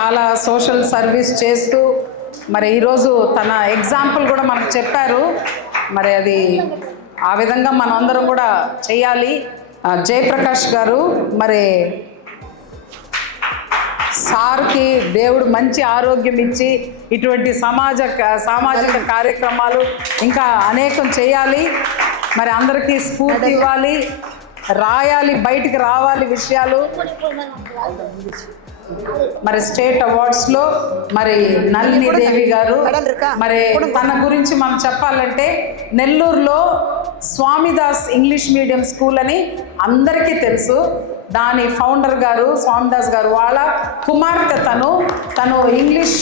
చాలా social service చేస్తూ మరి ఈరోజు తన ఎగ్జాంపుల్ కూడా మనకు చెప్పారు. మరి అది ఆ విధంగా మనం అందరం కూడా చేయాలి. జయప్రకాష్ గారు మరి సార్కి దేవుడు మంచి ఆరోగ్యం ఇచ్చి ఇటువంటి సామాజిక కార్యక్రమాలు ఇంకా అనేకం చేయాలి. మరి అందరికీ స్ఫూర్తి ఇవ్వాలి, రాయాలి, బయటికి రావాలి విషయాలు. మరి స్టేట్ అవార్డ్స్లో మరి నళిని దేవి గారు మరి తన గురించి మనం చెప్పాలంటే నెల్లూరులో స్వామిదాస్ ఇంగ్లీష్ మీడియం స్కూల్ అని అందరికీ తెలుసు. దాని ఫౌండర్ గారు స్వామిదాస్ గారు వాళ్ళ కుమార్తె తను ఇంగ్లీష్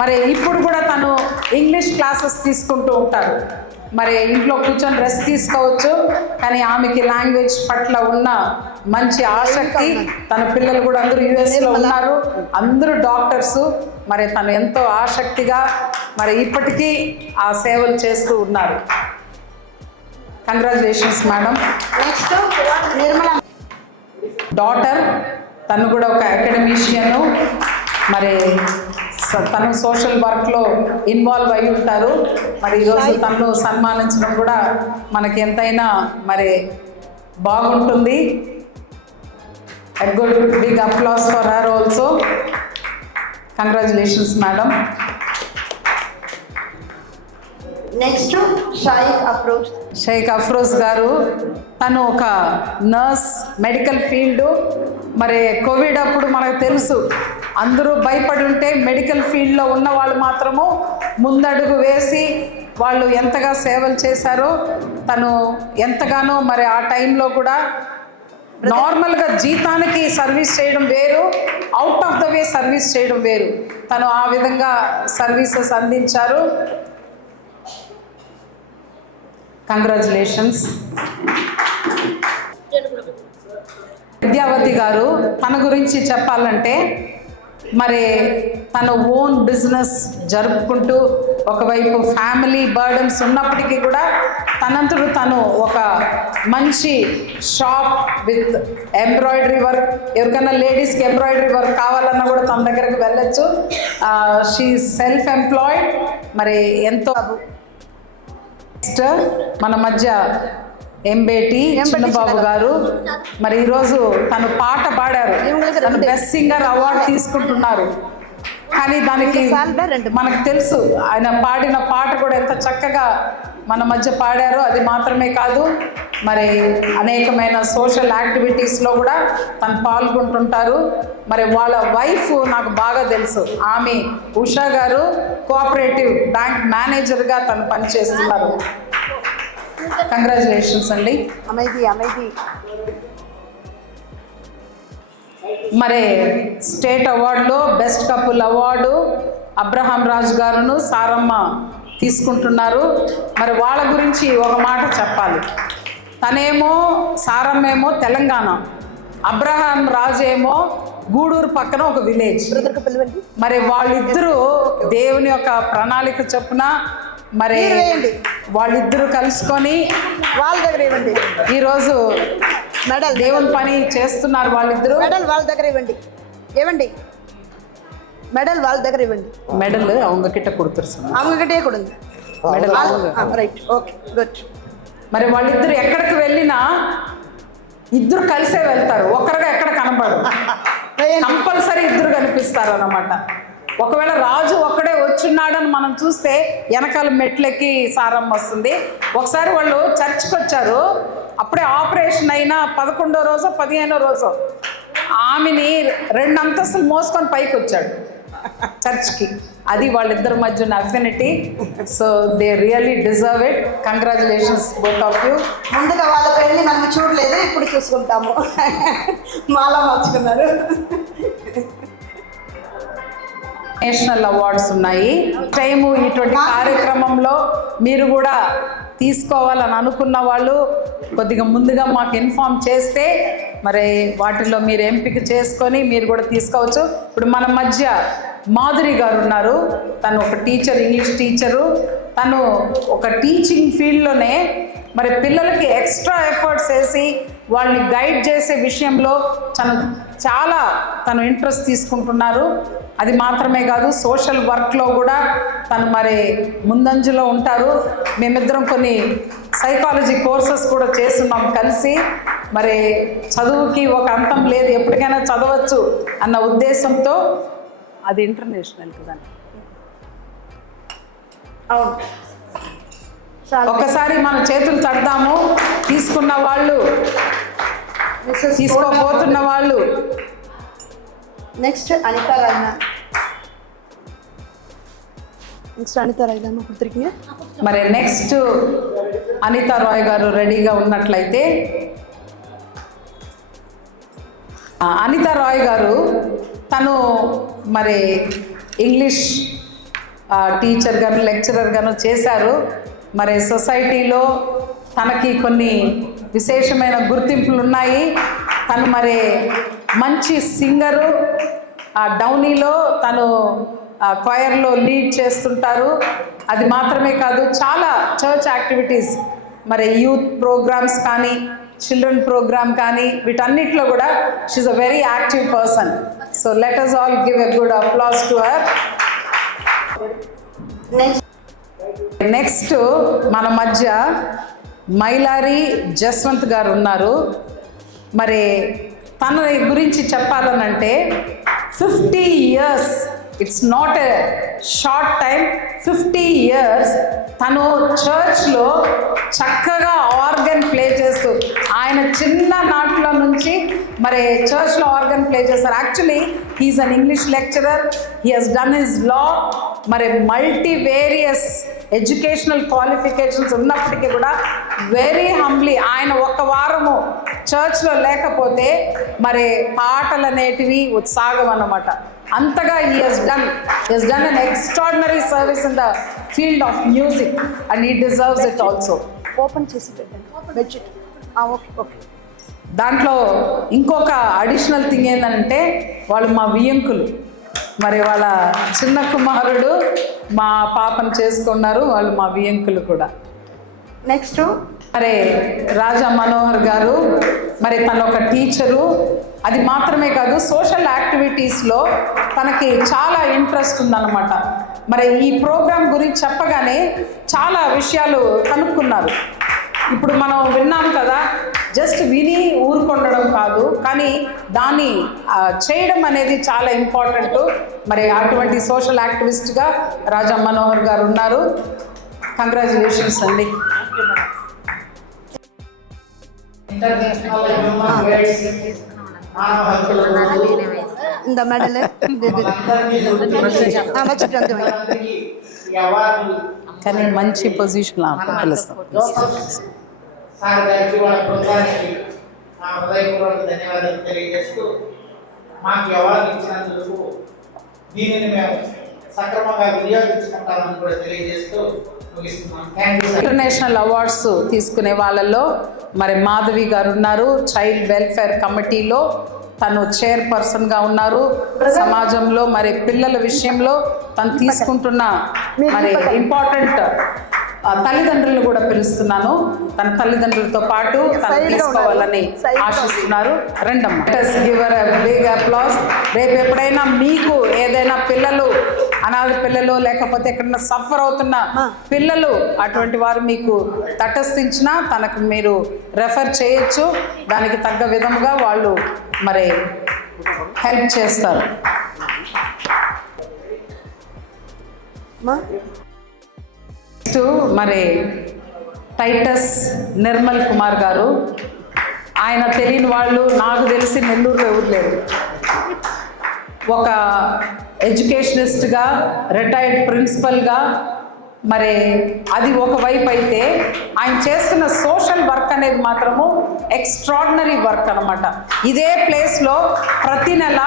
మరి ఇప్పుడు కూడా తను ఇంగ్లీష్ క్లాసెస్ తీసుకుంటూ ఉంటారు. మరి ఇంట్లో కూర్చొని రెస్ట్ తీసుకోవచ్చు, కానీ ఆమెకి లాంగ్వేజ్ పట్ల ఉన్న మంచి ఆసక్తి, తన పిల్లలు కూడా అందరూ యుఎస్లో ఉన్నారు, అందరూ డాక్టర్సు. మరి తను ఎంతో ఆసక్తిగా మరి ఇప్పటికీ ఆ సేవలు చేస్తూ ఉన్నారు. Congratulations madam. Next Nirmala daughter, తను కూడా ఒక అకాడమిషియను. మరి తను సోషల్ వర్క్లో ఇన్వాల్వ్ అయి ఉంటారు. మరి ఈరోజు తనను సన్మానించడం కూడా మనకి ఎంతైనా మరి బాగుంటుంది. A good big applause for her also. Congratulations madam. Next Sheikh Afroz గారు, తను ఒక నర్స్, మెడికల్ ఫీల్డ్. మరి కోవిడ్ అప్పుడు మనకు తెలుసు అందరూ భయపడి ఉంటే మెడికల్ ఫీల్డ్లో ఉన్న వాళ్ళు మాత్రము ముందడుగు వేసి వాళ్ళు ఎంతగా సేవలు చేశారో, తను ఎంతగానో మరి ఆ టైంలో కూడా నార్మల్గా జీతానికి సర్వీస్ చేయడం వేరు, out of the way service చేయడం వేరు. తను ఆ విధంగా సర్వీసెస్ అందించారు. కంగ్రాచులేషన్స్. విద్యావతి గారు, తన గురించి చెప్పాలంటే మరి తన ఓన్ బిజినెస్ జరుపుకుంటూ ఒకవైపు ఫ్యామిలీ బర్డన్స్ ఉన్నప్పటికీ కూడా తనంతడు తను ఒక మంచి షాప్ విత్ ఎంబ్రాయిడరీ వర్క్, ఎవరికైనా లేడీస్కి ఎంబ్రాయిడరీ వర్క్ కావాలన్నా కూడా తన దగ్గరకు వెళ్ళొచ్చు. She self employed. మరి ఎంతో మన మధ్య ఎంబేటి చిన్నబాబు గారు, మరి ఈరోజు తను పాట పాడారు, తను బెస్ట్ సింగర్ అవార్డు తీసుకుంటున్నారు. కానీ దానికి మనకు తెలుసు ఆయన పాడిన పాట కూడా ఎంత చక్కగా మన మధ్య పాడారో. అది మాత్రమే కాదు, మరి అనేకమైన సోషల్ యాక్టివిటీస్లో కూడా తను పాల్గొంటుంటారు. మరి వాళ్ళ వైఫ్ నాకు బాగా తెలుసు, ఆమె ఉషా గారు కోఆపరేటివ్ బ్యాంక్ మేనేజర్గా తను పనిచేస్తున్నారు. కంగ్రాచులేషన్స్ అండి. మరి స్టేట్ అవార్డులో best couple award Abraham Raju గారును సారమ్మ తీసుకుంటున్నారు. మరి వాళ్ళ గురించి ఒక మాట చెప్పాలి. తనేమో సారమ్మేమో తెలంగాణ, అబ్రహాం రాజు ఏమో గూడూరు పక్కన ఒక విలేజ్. మరి వాళ్ళిద్దరూ దేవుని యొక్క ప్రణాళిక చొప్పున మరి వాళ్ళిద్దరూ కలుసుకొని వాళ్ళ దగ్గర ఇవ్వండి. ఈరోజు మెడల్ దేవుని పని చేస్తున్నారు వాళ్ళిద్దరూ. మెడల్ వాళ్ళ దగ్గర ఇవ్వండి. మెడల్ వాళ్ళ దగ్గర ఇవ్వండి. మెడల్ అవங்ககிட்ட கொடுத்துருங்க. అవங்ககிட்டே கொடுங்க. Medal right, okay, good. మరి వాళ్ళిద్దరు ఎక్కడికి వెళ్ళినా ఇద్దరు కలిసే వెళ్తారు, ఒక్కరుగా ఎక్కడ కనపడరు. కంపల్సరీ ఇద్దరు కనిపిస్తారు అన్నమాట. ఒకవేళ రాజు ఒక్కడే వచ్చున్నాడని మనం చూస్తే వెనకాల మెట్లెక్కి సారమ్మ వస్తుంది. ఒకసారి వాళ్ళు చర్చ్కి వచ్చారు, అప్పుడే ఆపరేషన్ అయినా 11వ రోజు 15వ రోజు ఆమెని 2 అంతస్తులు మోసుకొని పైకి వచ్చాడు చర్చ్కి. అది వాళ్ళిద్దరి మధ్య ఉన్న affinity. So they really deserve it. Congratulations both of you. ముందుగా వాళ్ళ పెళ్ళి మనం చూడలేదు, ఇప్పుడు చూసుకుంటాము. మాలా మార్చుకున్నారు. నేషనల్ అవార్డ్స్ ఉన్నాయి. టైము ఇటువంటి కార్యక్రమంలో మీరు కూడా తీసుకోవాలని అనుకున్న వాళ్ళు కొద్దిగా ముందుగా మాకు ఇన్ఫార్మ్ చేస్తే మరి వాటిల్లో మీరు ఎంపిక చేసుకొని మీరు కూడా తీసుకోవచ్చు. ఇప్పుడు మన మధ్య మాధురి గారు ఉన్నారు. తను ఒక టీచర్, ఇంగ్లీష్ టీచరు. తను ఒక టీచింగ్ ఫీల్డ్లోనే మరి పిల్లలకి ఎక్స్ట్రా ఎఫర్ట్స్ వేసి వాళ్ళని గైడ్ చేసే విషయంలో తను ఇంట్రెస్ట్ తీసుకుంటున్నారు. అది మాత్రమే కాదు, సోషల్ వర్క్లో కూడా తను మరి ముందంజలో ఉంటారు. మేమిద్దరం కొన్ని సైకాలజీ కోర్సెస్ కూడా చేస్తున్నాం కలిసి. మరి చదువుకి ఒక అంతం లేదు, ఎప్పటికైనా చదవచ్చు అన్న ఉద్దేశంతో. అది ఇంటర్నేషనల్ కదా. అవును, ఒక్కసారి మన చేతులు తడదాము. తీసుకున్న వాళ్ళు, తీసుకోబోతున్న వాళ్ళు. నెక్స్ట్ అనిత రాయన. మరి నెక్స్ట్ అనిత రాయ్ గారు రెడీగా ఉన్నట్లయితే, అనిత రాయ్ గారు తను మరి ఇంగ్లీష్ టీచర్ గాను లెక్చరర్ గాను చేశారు. మరి సొసైటీలో తనకి కొన్ని విశేషమైన గుర్తింపులు ఉన్నాయి. తను మరి మంచి సింగరు. డౌనీలో తను క్వైర్లో లీడ్ చేస్తుంటారు. అది మాత్రమే కాదు, చాలా చర్చ్ యాక్టివిటీస్, మరి యూత్ ప్రోగ్రామ్స్ కానీ చిల్డ్రన్ ప్రోగ్రామ్ కానీ వీటన్నిటిలో కూడా she's a very active person. So let us all give a good applause to her. Next మన మధ్య మైలారి జస్వంత్ గారు ఉన్నారు. మరి తన గురించి చెప్పాలనంటే 50 years, it's not a short time. 50 years తను చర్చ్లో చక్కగా ఆర్గన్ ప్లే చేస్తూ, ఆయన చిన్న నాట్లో నుంచి మరి చర్చ్లో ఆర్గన్ ప్లే చేస్తారు. Actually he is an English lecturer, he has done his law. మరి వేరియస్ ఎడ్యుకేషనల్ క్వాలిఫికేషన్స్ ఉన్నప్పటికీ కూడా వెరీ హంబ్లీ. ఆయన ఒక వారము చర్చ్లో లేకపోతే మరి పాటలు అనేటివి సాగవన్నమాట. అంతగా he has done an extraordinary service in the field of music and he deserves it also. Open చేసి పెట్టండి బెడ్షీట్. ఓకే. దాంట్లో ఇంకొక అడిషనల్ థింగ్ ఏంటంటే, వాళ్ళు మా వియంకులు. మరి వాళ్ళ చిన్న కుమారుడు మా పాపను చేసుకున్నారు, వాళ్ళు మా వియంకులు కూడా. నెక్స్ట్ మరి రాజా మనోహర్ గారు, మరి తను ఒక టీచరు. అది మాత్రమే కాదు, సోషల్ యాక్టివిటీస్లో తనకి చాలా ఇంట్రెస్ట్ ఉందన్నమాట. మరి ఈ ప్రోగ్రాం గురించి చెప్పగానే చాలా విషయాలు కనుక్కున్నారు. ఇప్పుడు మనం విన్నాం కదా, జస్ట్ విని ఊరుకొండడం కాదు, కానీ దాన్ని చేయడం అనేది చాలా ఇంపార్టెంట్. మరి అటువంటి సోషల్ యాక్టివిస్ట్గా రాజా మనోహర్ గారు ఉన్నారు. కంగ్రాచులేషన్స్ అండి. இந்த மெடல் కానీ మంచి పొజిషన్లో పిలుస్తాం. సార్ గారికి వాళ్ళ బృందానికి నా హృదయపూర్వక ధన్యవాదాలు తెలియజేస్తూ, మాకు అవార్డు ఇచ్చినందుకు దీనిని మేము సక్రమంగా వినియోగించుకుంటామని కూడా తెలియజేస్తూ ముగిస్తున్నాం. Thank you. ఇంటర్నేషనల్ అవార్డ్స్ తీసుకునే వాళ్ళల్లో మరి మాధవి గారు ఉన్నారు. చైల్డ్ వెల్ఫేర్ కమిటీలో తను చైర్పర్సన్గా ఉన్నారు. సమాజంలో మరి పిల్లల విషయంలో తను తీసుకుంటున్న మరి ఇంపార్టెంట్ తల్లిదండ్రులను కూడా పిలుస్తున్నాను. తన తల్లిదండ్రులతో పాటు తను తీసుకోవాలని ఆశిస్తున్నారు. Rendamma, give her a big applause. రేపు ఎప్పుడైనా మీకు ఏదైనా పిల్లలు, అనాథ పిల్లలు, లేకపోతే ఎక్కడన్నా సఫర్ అవుతున్న పిల్లలు, అటువంటి వారు మీకు తటస్థించినా తనకు మీరు రెఫర్ చేయొచ్చు. దానికి తగ్గ విధముగా వాళ్ళు మరి హెల్ప్ చేస్తారు. మరి టైటస్ నిర్మల్ కుమార్ గారు, ఆయన తెలియని వాళ్ళు నాకు తెలిసి నెల్లూరులో ఎవరు లేరు. ఒక ఎడ్యుకేషనిస్ట్గా, రిటైర్డ్ ప్రిన్సిపల్గా, మరి అది ఒకవైపు అయితే ఆయన చేస్తున్న సోషల్ వర్క్ అనేది మాత్రము ఎక్స్ట్రాడినరీ వర్క్ అనమాట. ఇదే ప్లేస్లో ప్రతి నెల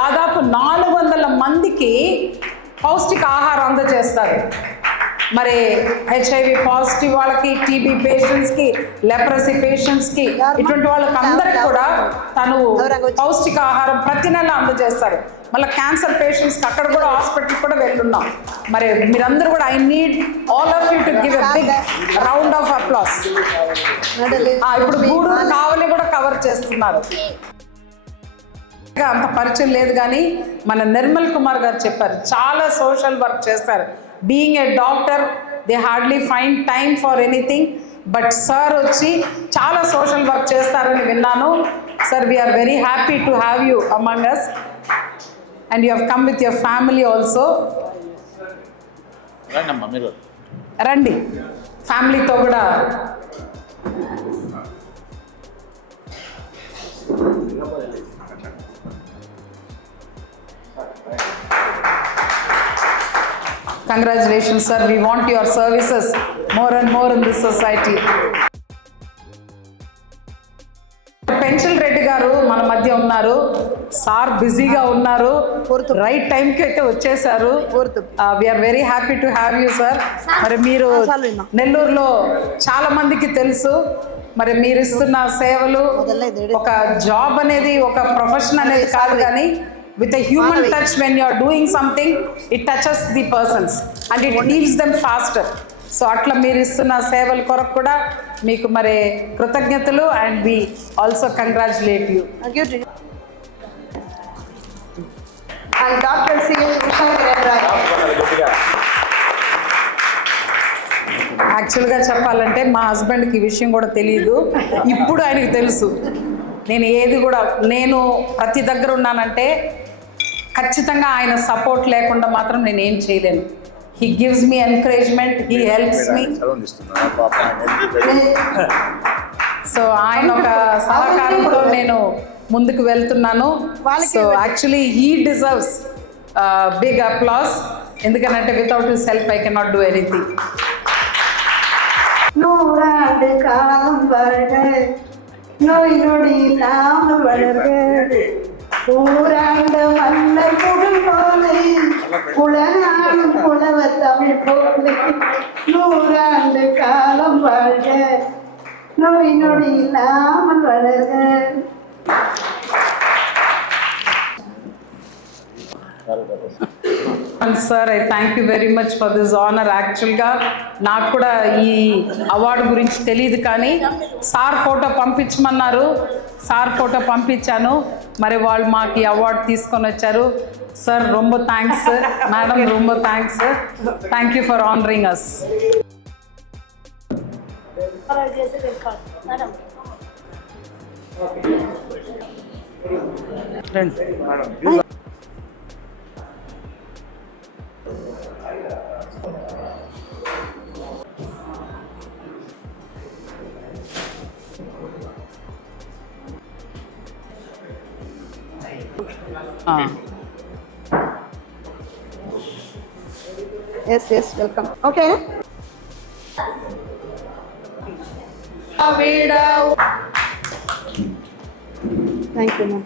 దాదాపు 400 మందికి పౌష్టిక ఆహారం అందజేస్తారు. మరి HIV పాజిటివ్ వాళ్ళకి, TB పేషెంట్స్కి, లెప్రసీ పేషెంట్స్కి, ఇటువంటి వాళ్ళకి అందరికి కూడా తను పౌష్టికాహారం ప్రతి నెల అందజేస్తారు. మళ్ళీ క్యాన్సర్ పేషెంట్స్కి అక్కడ కూడా హాస్పిటల్ కూడా వెళ్ళున్నాం. మరి మీరందరూ కూడా I need all of you to give a big round of applause. ఇప్పుడు గూడూరు కావలి కూడా కవర్ చేస్తున్నారు. అంత పరిచయం లేదు కానీ మన నిర్మల్ కుమార్ గారు చెప్పారు, చాలా సోషల్ వర్క్ చేస్తారు. Being a doctor they hardly find time for anything, but sir వచ్చి చాలా సోషల్ వర్క్ చేస్తారని విన్నాను. Sir, we are very happy to have you among us and you have come with your family also. రండి, ఫ్యామిలీతో కూడా. Congratulations, sir. We want your services more and more in this society. Pension Reddy గారు మన మధ్య ఉన్నారు. Sir బిజీగా ఉన్నారు, right టైంకి అయితే వచ్చేసారు. We are very happy to have you sir. మరి మీరు నెల్లూరులో చాలా మందికి తెలుసు. మరి మీరు ఇస్తున్న సేవలు ఒక జాబ్ అనేది, ఒక ప్రొఫెషన్ అనేది కాదు కానీ with a human touch, when you are doing something, it touches the persons and it heals them faster. So atla meer istunna సేవల కొరకు కూడా మీకు మరి కృతజ్ఞతలు and we also congratulate you. And Dr. C.H. యాక్చువల్గా చెప్పాలంటే మా హస్బెండ్కి ఈ విషయం కూడా తెలియదు, ఇప్పుడు ఆయనకి తెలుసు. నేను ఏది కూడా, నేను ప్రతి దగ్గర ఉన్నానంటే ఖచ్చితంగా ఆయన సపోర్ట్ లేకుండా మాత్రం నేను ఏం చేయలేను. He gives me encouragement, he helps me. So ఆయన ఒక సహకారంతో నేను ముందుకు వెళ్తున్నాను. So actually he deserves big applause, ఎందుకంటే without his help I cannot do anything. நூறாண்டு காலம் வாழ்க, நோய் நொடி இல்லாமல் வளர்க, ஊராண்டு மன்னர் புகழ் போலே, உலகாடும் புலவர் தமிழ் போலே, நூறாண்டு காலம் வாழ்க, நோய் நொடி இல்லாமல் வளர்க. Sir, I thank you very much for this honour. యాక్చువల్గా నాకు కూడా ఈ అవార్డు గురించి తెలియదు కానీ సార్ ఫోటో పంపించమన్నారు, సార్ ఫోటో పంపించాను. మరి వాళ్ళు మాకు ఈ అవార్డు తీసుకొని వచ్చారు. సార్ రొంబ థ్యాంక్స్, మేడం రొంబ thanks. Thank you for honouring us. Yes, welcome. Okay. Thank you, ma'am.